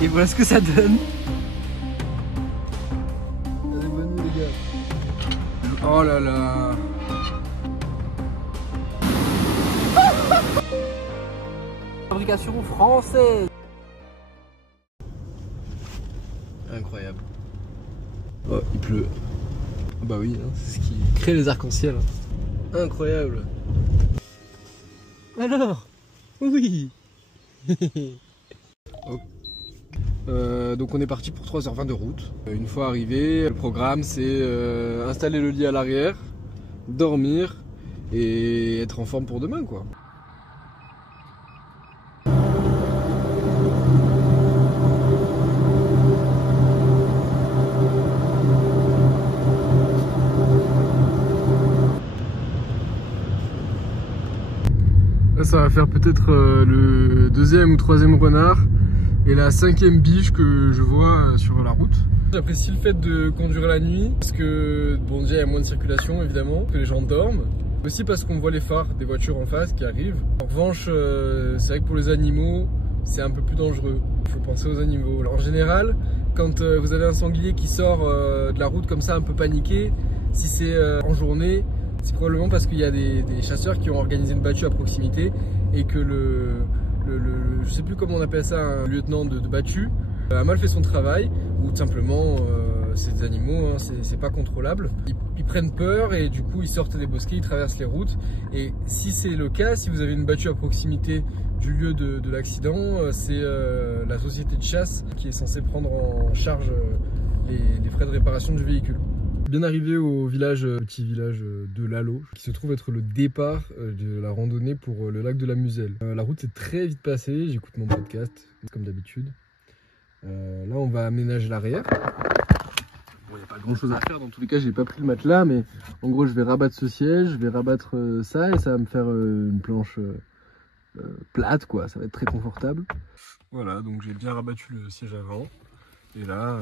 Et voilà ce que ça donne. Allez, bonne nuit les gars. Oh là là. Fabrication française. Incroyable. Oh, il pleut. Bah oui, hein, c'est ce qui crée les arcs-en-ciel. Incroyable. Alors, oui. Donc on est parti pour 3h20 de route. Une fois arrivé, le programme c'est installer le lit à l'arrière, dormir et être en forme pour demain quoi. Là ça va faire peut-être le 2e ou 3e renard et la 5e biche que je vois sur la route. J'apprécie le fait de conduire la nuit parce que bon déjà il y a moins de circulation évidemment, que les gens dorment. Aussi parce qu'on voit les phares des voitures en face qui arrivent. En revanche c'est vrai que pour les animaux c'est un peu plus dangereux. Il faut penser aux animaux. Alors, en général quand vous avez un sanglier qui sort de la route comme ça un peu paniqué, si c'est en journée, c'est probablement parce qu'il y a des chasseurs qui ont organisé une battue à proximité et que je sais plus comment on appelle ça, un lieutenant de battue a mal fait son travail ou tout simplement c'est des animaux, hein, c'est pas contrôlable. Ils prennent peur et du coup ils sortent des bosquets, ils traversent les routes et si c'est le cas, si vous avez une battue à proximité du lieu de l'accident, c'est la société de chasse qui est censée prendre en charge les frais de réparation du véhicule. Bien arrivé au village, petit village de Lalo, qui se trouve être le départ de la randonnée pour le lac de la Muselle. La route est très vite passée, j'écoute mon podcast, comme d'habitude. Là on va aménager l'arrière. Bon, il n'y a pas grand chose à faire, dans tous les cas j'ai pas pris le matelas, mais en gros je vais rabattre ce siège, je vais rabattre ça et ça va me faire une planche plate quoi, ça va être très confortable. Voilà, donc j'ai bien rabattu le siège avant. Et là,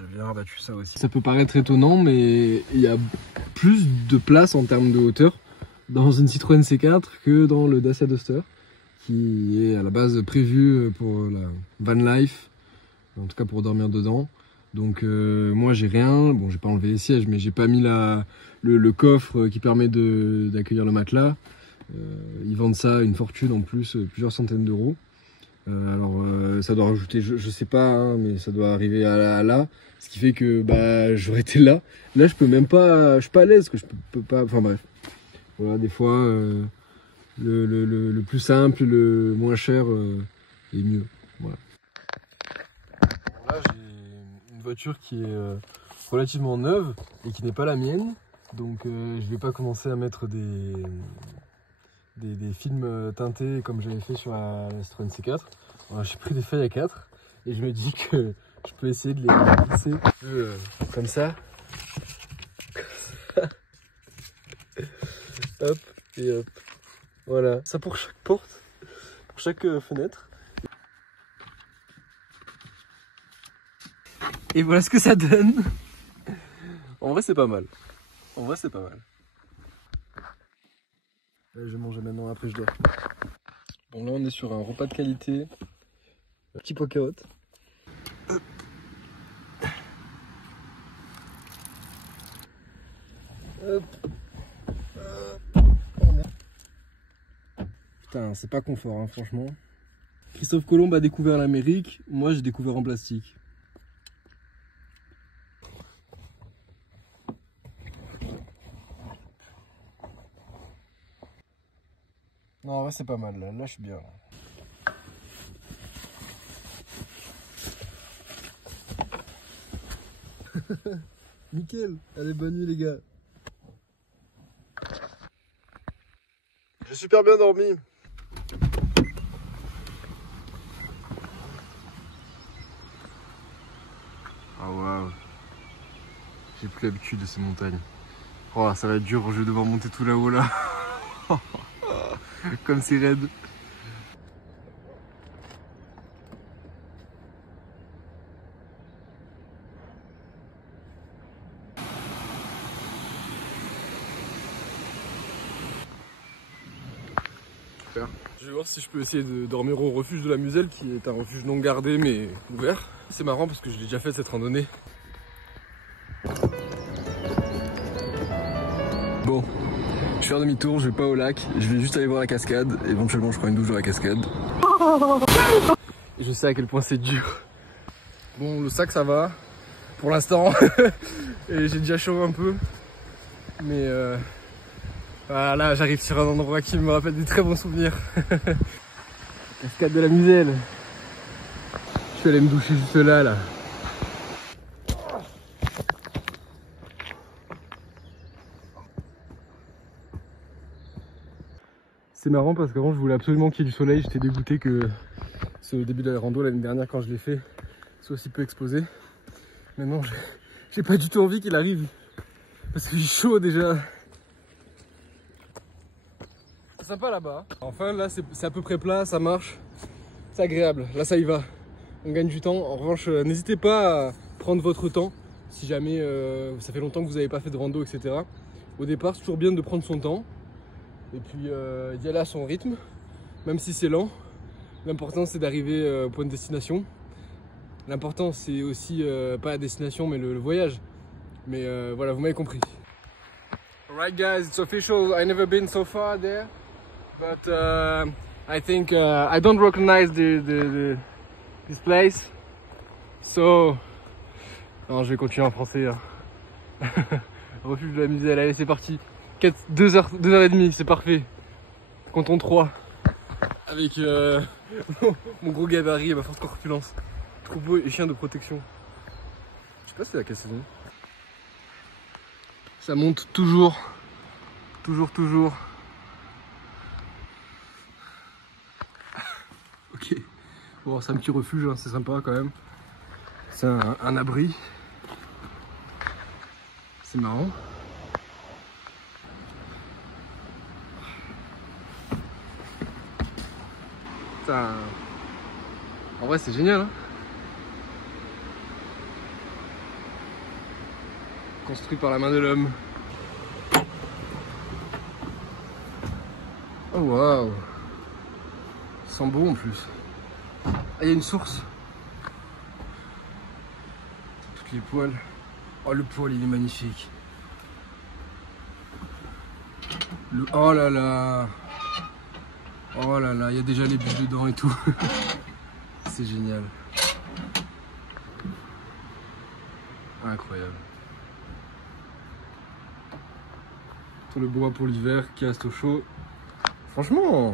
j'ai bien rabattu ça aussi. Ça peut paraître étonnant, mais il y a plus de place en termes de hauteur dans une Citroën C4 que dans le Dacia Duster, qui est à la base prévu pour la van life, en tout cas pour dormir dedans. Donc moi j'ai rien, bon j'ai pas enlevé les sièges, mais j'ai pas mis le coffre qui permet d'accueillir le matelas. Ils vendent ça une fortune en plus, plusieurs centaines d'euros. Alors ça doit rajouter, je sais pas, hein, mais ça doit arriver à là, ce qui fait que bah j'aurais été là je peux même pas, je suis pas à l'aise, que je peux pas, enfin bref, voilà, des fois le plus simple, le moins cher est mieux, voilà. Bon, là j'ai une voiture qui est relativement neuve et qui n'est pas la mienne, donc je vais pas commencer à mettre des films teintés comme j'avais fait sur la Citroën C4. J'ai pris des feuilles A4 et je me dis que je peux essayer de les glisser comme ça. Hop et hop. Voilà, ça pour chaque porte, pour chaque fenêtre. Et voilà ce que ça donne. En vrai c'est pas mal. En vrai c'est pas mal. Là, je vais manger maintenant, après je dors. Bon là on est sur un repas de qualité. Petit pois carottes. Hop. Putain c'est pas confort hein, franchement. Christophe Colomb a découvert l'Amérique, moi j'ai découvert en plastique. Non en vrai c'est pas mal là je suis bien. Nickel, allez bonne nuit les gars. J'ai super bien dormi. Ah waouh. J'ai plus l'habitude de ces montagnes. Oh ça va être dur, je vais devoir monter tout là-haut là. Comme c'est raide. Je vais voir si je peux essayer de dormir au refuge de la Muselle, qui est un refuge non gardé mais ouvert. C'est marrant parce que je l'ai déjà fait cette randonnée. Bon, je fais un demi-tour, je vais pas au lac, je vais juste aller voir la cascade. Éventuellement je prends une douche dans la cascade. Et je sais à quel point c'est dur. Bon, le sac ça va pour l'instant. Et j'ai déjà chaud un peu. Mais voilà, j'arrive sur un endroit qui me rappelle des très bons souvenirs. Cascade de la Muselle. Je suis allé me doucher juste là. C'est marrant parce qu'avant je voulais absolument qu'il y ait du soleil. J'étais dégoûté que c'est au début de la rando l'année dernière quand je l'ai fait, soit aussi peu exposé. Maintenant j'ai pas du tout envie qu'il arrive parce que j'ai chaud déjà. C'est sympa là-bas. Enfin là c'est à peu près plat, ça marche. C'est agréable, là ça y va. On gagne du temps. En revanche, n'hésitez pas à prendre votre temps si jamais ça fait longtemps que vous n'avez pas fait de rando, etc. Au départ, c'est toujours bien de prendre son temps et puis d'y aller à son rythme, même si c'est lent. L'important c'est d'arriver au point de destination. L'important c'est aussi pas la destination mais le voyage. Mais voilà, vous m'avez compris. Alright guys, it's official. I never been so far there, but I think I don't recognize this place. So, non, je vais continuer en français. Hein. Refuge de la Muselle, allez c'est parti. 2h30, c'est parfait. Comptons 3. Avec mon gros gabarit et ma forte corpulence. Troupeau et chien de protection. Je sais pas si c'est la quelle saison. Ça monte toujours. Toujours. Ok. Bon, c'est un petit refuge, hein, c'est sympa quand même. C'est un abri. C'est marrant. Putain. En vrai, c'est génial. Hein, construit par la main de l'homme. Oh waouh. Ça sent beau en plus. Ah, il y a une source. Toutes les poils. Oh, le poil, il est magnifique. Oh là là. Oh là là, il y a déjà les bûches dedans et tout. C'est génial. Incroyable. Tout le bois pour l'hiver qui reste au chaud. Franchement,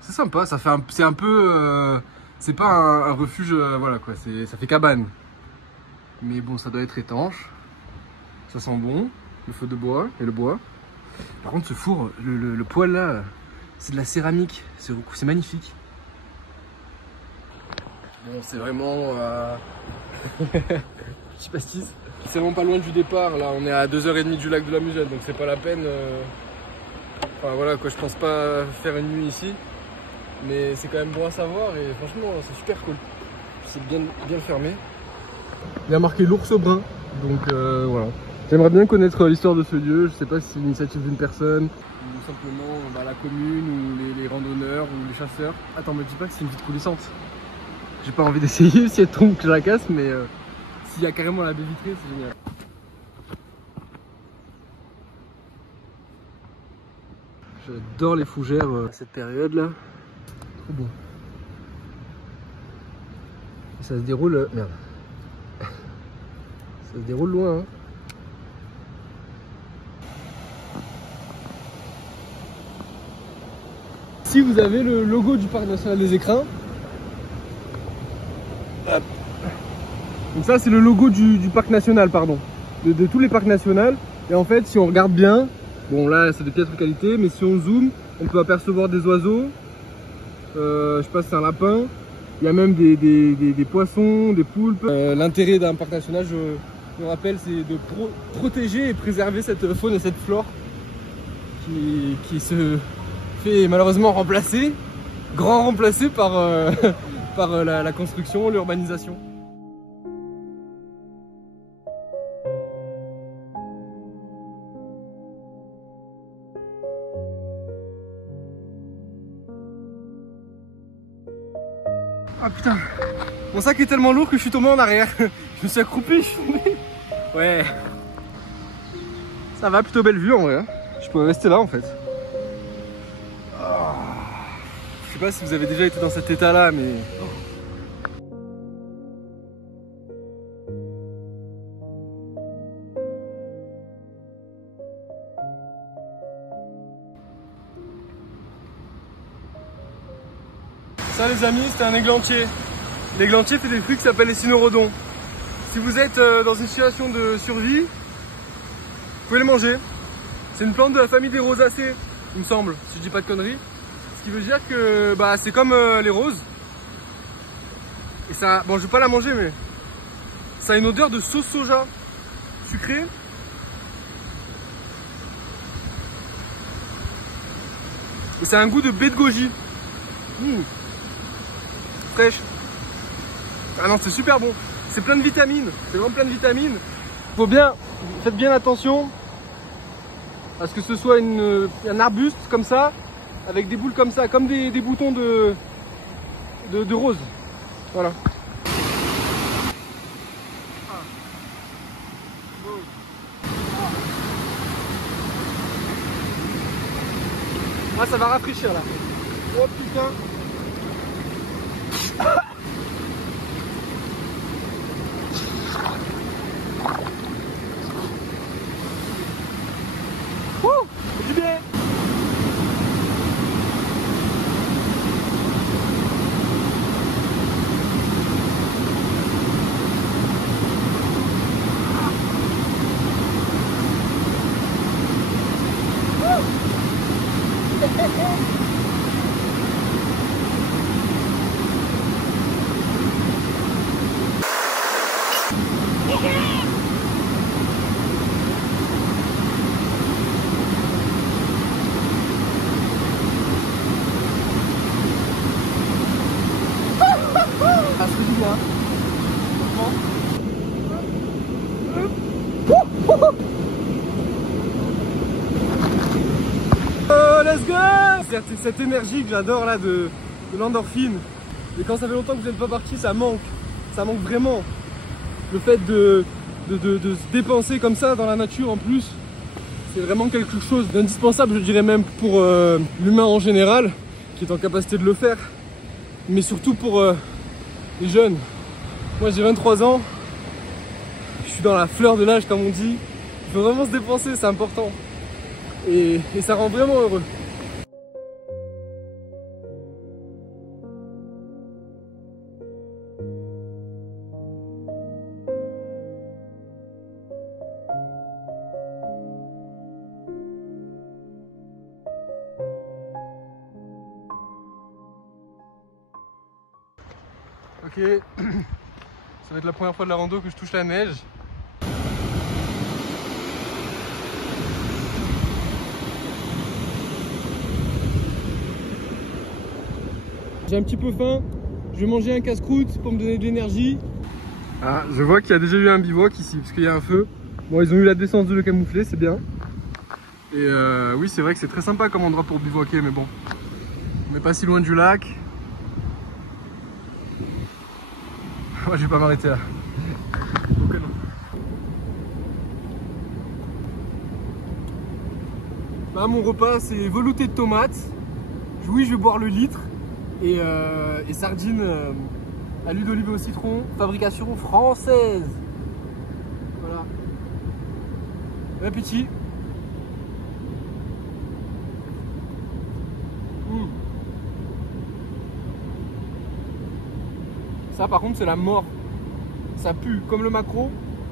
c'est sympa. Ça fait c'est un peu, c'est pas un refuge, voilà quoi. Ça fait cabane. Mais bon, ça doit être étanche. Ça sent bon. Le feu de bois et le bois. Par contre, ce four, le poêle là, c'est de la céramique. C'est magnifique. Bon, c'est vraiment petit pastis. C'est vraiment pas loin du départ. Là, on est à 2h30 du lac de la Muselle, donc c'est pas la peine. Enfin voilà quoi, je pense pas faire une nuit ici. Mais c'est quand même bon à savoir et franchement, c'est super cool. C'est bien fermé. Il y a marqué l'ours brun, donc voilà. J'aimerais bien connaître l'histoire de ce lieu. Je sais pas si c'est une initiative d'une personne ou simplement la commune ou les randonneurs ou les chasseurs. Attends, me dis pas que c'est une vitre coulissante. J'ai pas envie d'essayer si elle tombe que je la casse, mais s'il y a carrément la baie vitrée, c'est génial. J'adore les fougères à cette période là. Trop bon. Et ça se déroule. Merde. Ça se déroule loin. Hein. Ici vous avez le logo du Parc National des Écrins. Hop. Donc ça c'est le logo du Parc National, pardon. De tous les parcs nationaux. Et en fait si on regarde bien, bon là c'est de piètre qualité, mais si on zoome, on peut apercevoir des oiseaux. Je sais pas si c'est un lapin. Il y a même des poissons, des poulpes. L'intérêt d'un parc national, je me rappelle, c'est de protéger et préserver cette faune et cette flore qui se fait malheureusement remplacer, par, par la construction, l'urbanisation. Ah putain. Mon sac est tellement lourd que je suis tombé en arrière. Je me suis accroupi, je suis tombé. Ouais. Ça va, plutôt belle vue en vrai. Je pourrais rester là en fait. Oh. Je sais pas si vous avez déjà été dans cet état là, mais... Ça les amis, c'était un églantier. L'églantier fait des fruits qui s'appellent les cynorhodons. Si vous êtes dans une situation de survie, vous pouvez les manger. C'est une plante de la famille des rosacées, il me semble, si je dis pas de conneries. Ce qui veut dire que bah, c'est comme les roses. Et ça, bon je vais pas la manger mais ça a une odeur de sauce soja sucrée. Et ça a un goût de baie de goji. Fraîche. Ah non, c'est super bon. C'est plein de vitamines. C'est vraiment plein de vitamines. Faut bien, faites bien attention à ce que ce soit un arbuste comme ça, avec des boules comme ça, comme des boutons de rose. Voilà. Ah, ça va rafraîchir là. Oh putain. Du bien. Ça se fait du bien. Let's go! C'est cette énergie que j'adore là de l'endorphine. Et quand ça fait longtemps que vous n'êtes pas parti, ça manque. Ça manque vraiment. Le fait de se dépenser comme ça dans la nature en plus, c'est vraiment quelque chose d'indispensable, je dirais même pour l'humain en général, qui est en capacité de le faire. Mais surtout pour les jeunes. Moi j'ai 23 ans, je suis dans la fleur de l'âge comme on dit. Il faut vraiment se dépenser, c'est important. Et ça rend vraiment heureux. Ok, ça va être la première fois de la rando que je touche la neige. J'ai un petit peu faim, je vais manger un casse-croûte pour me donner de l'énergie. Ah, je vois qu'il y a déjà eu un bivouac ici, parce qu'il y a un feu. Bon, ils ont eu la décence de le camoufler, c'est bien. Et oui, c'est vrai que c'est très sympa comme endroit pour bivouaquer, mais bon, on n'est pas si loin du lac. Moi, je vais pas m'arrêter là. Okay, non. Bah, mon repas, c'est velouté de tomates. Oui, je vais boire le litre. Et sardines à l'huile d'olive et au citron, fabrication française. Voilà. Bon appétit. Ça par contre c'est la mort. Ça pue comme le maquereau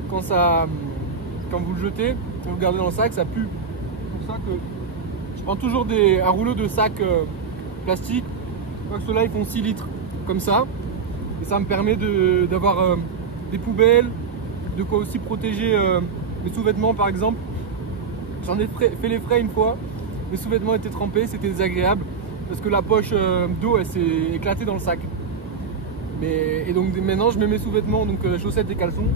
quand vous le jetez, vous le gardez dans le sac, ça pue. C'est pour ça que je prends toujours un rouleau de sac plastique. Je crois que ceux-là ils font 6 litres comme ça. Et ça me permet d'avoir des poubelles, de quoi aussi protéger mes sous-vêtements par exemple. J'en ai fait les frais une fois. Mes sous-vêtements étaient trempés, c'était désagréable parce que la poche d'eau elle s'est éclatée dans le sac. Et donc maintenant je mets mes sous-vêtements, donc chaussettes et caleçons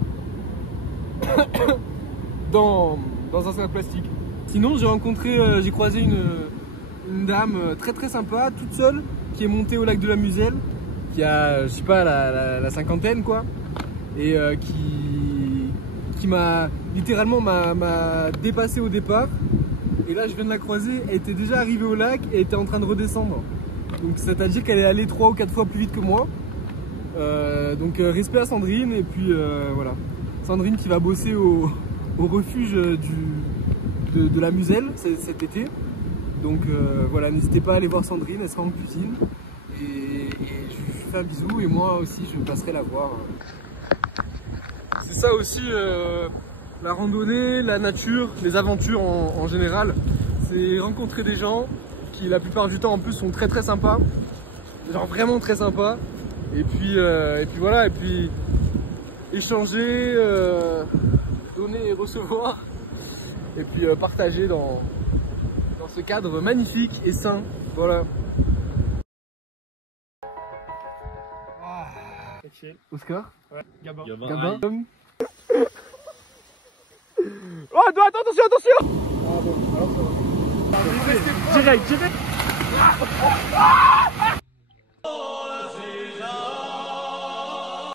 dans un sac plastique. Sinon j'ai croisé une dame très très sympa, toute seule, qui est montée au lac de la Muselle, qui a, je sais pas, la cinquantaine quoi, et qui m'a littéralement m'a dépassé au départ. Et là, je viens de la croiser, elle était déjà arrivée au lac et était en train de redescendre. Donc, c'est-à-dire qu'elle est allée 3 ou 4 fois plus vite que moi. Donc, respect à Sandrine. Et puis, voilà. Sandrine qui va bosser au refuge de la Muselle cet été. Donc, voilà, n'hésitez pas à aller voir Sandrine, elle sera en cuisine. Et je lui fais un bisou et moi aussi, je passerai la voir. C'est ça aussi. La randonnée, la nature, les aventures en général, c'est rencontrer des gens qui la plupart du temps en plus sont très très sympas, genre vraiment très sympas, et puis voilà, et puis échanger, donner et recevoir, et puis partager dans ce cadre magnifique et sain, voilà. Oscar, ouais. Gabin. Oh, attention! Ah bon, alors ça va. Direct!